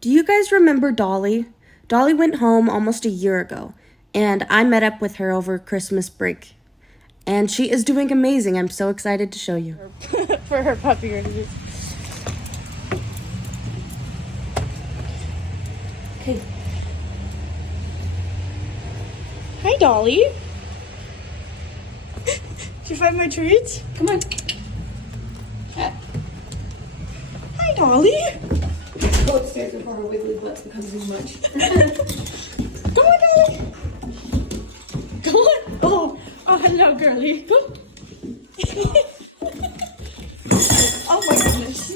Do you guys remember Dolly? Dolly went home almost a year ago, and I met up with her over Christmas break. And she is doing amazing. I'm so excited to show you. For her puppy reviews. Okay. Hi, Dolly. Did you find my treats? Come on. Hi, Dolly. Go upstairs before her wiggly butt becomes too much. Come on, Dolly. Come on. Oh, hello, girly. Go. Oh my goodness.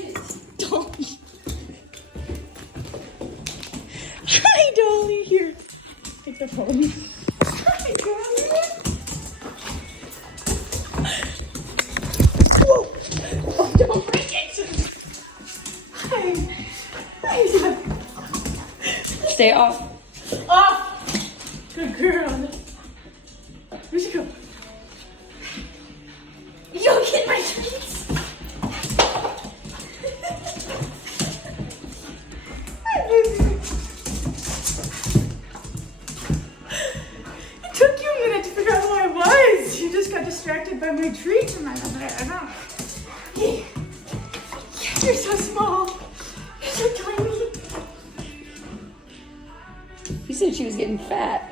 Dolly. Hi, Dolly. Here. Take the phone. Hi, Dolly. Whoa. Oh, don't break it. Hi. Hi. Stay off. Off. Good girl. Where'd you go? You'll get my treats. It took you a minute to figure out who I was. You just got distracted by my treats and I know. Yeah. You're so small. You're so tiny. You said she was getting fat.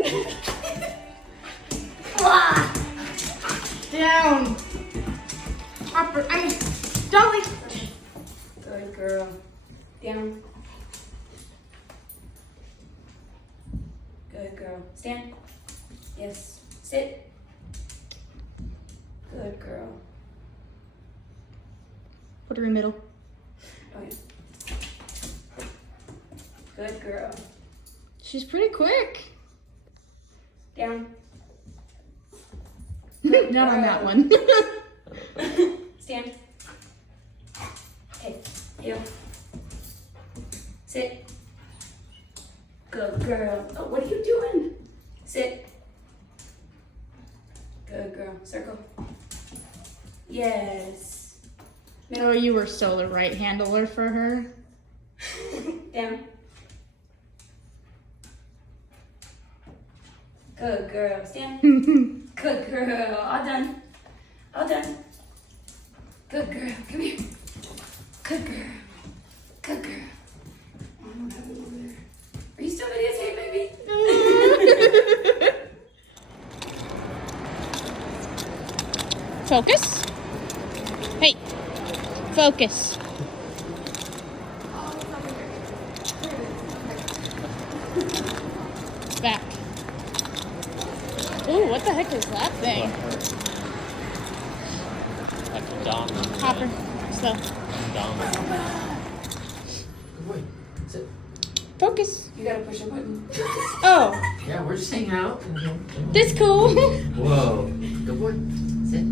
Down. Dolly. Good girl. Down. Good girl. Stand. Yes. Sit. Good girl. Put her in the middle. Okay. Good girl. She's pretty quick. Down. Not on that one. Stand. Okay. Heel. Sit. Good girl. Oh, what are you doing? Sit. Good girl. Circle. Yes. Oh, you were still the right handler for her. Down. Good girl. Stand. Good girl. All done. All done. Good girl. Come here. Good girl. Good girl. Oh, what happened over there? Are you still videotaping, baby? Focus. Hey. Focus. Back. Ooh, what the heck is that thing? That's a dom. Hopper. Slow. Good boy. Sit. Focus. You gotta push a button. Oh, Yeah, we're just hanging out. this cool. Whoa. Good boy. Sit.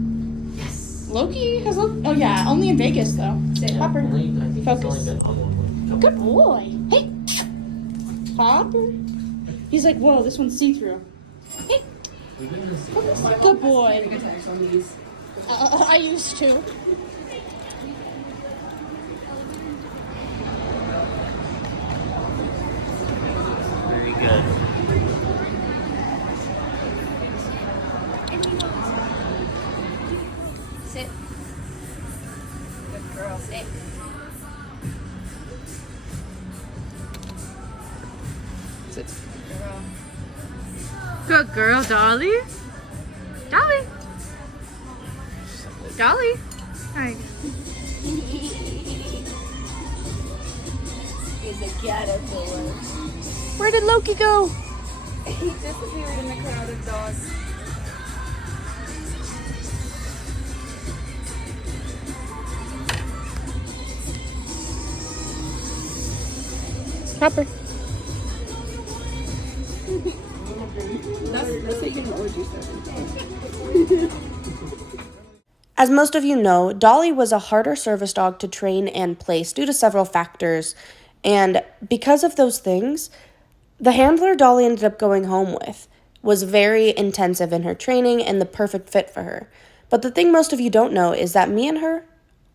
Yes. Loki has oh yeah, only in Vegas though. Sit. Hopper. Only, I think Focus. it's only been on one. Come Good on. boy. Hey. Hopper. He's like, whoa, this one's see-through. Hey. We've been in the Focus. city. Good boy. Big attacks on these. I used to. Very good. Sit. Good girl. Sit. Sit. Girl. Good girl, Dolly. Dolly. Dolly. Hi. He's a caterpillar. Where did Loki go? He disappeared in the crowd of dogs. Hopper. That's how you can orgy stuff. As most of you know, Dolly was a harder service dog to train and place due to several factors, and because of those things, the handler Dolly ended up going home with was very intensive in her training and the perfect fit for her. But the thing most of you don't know is that me and her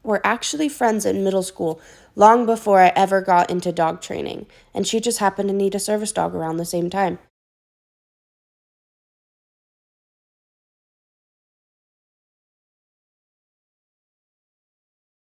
were actually friends in middle school long before I ever got into dog training, and she just happened to need a service dog around the same time.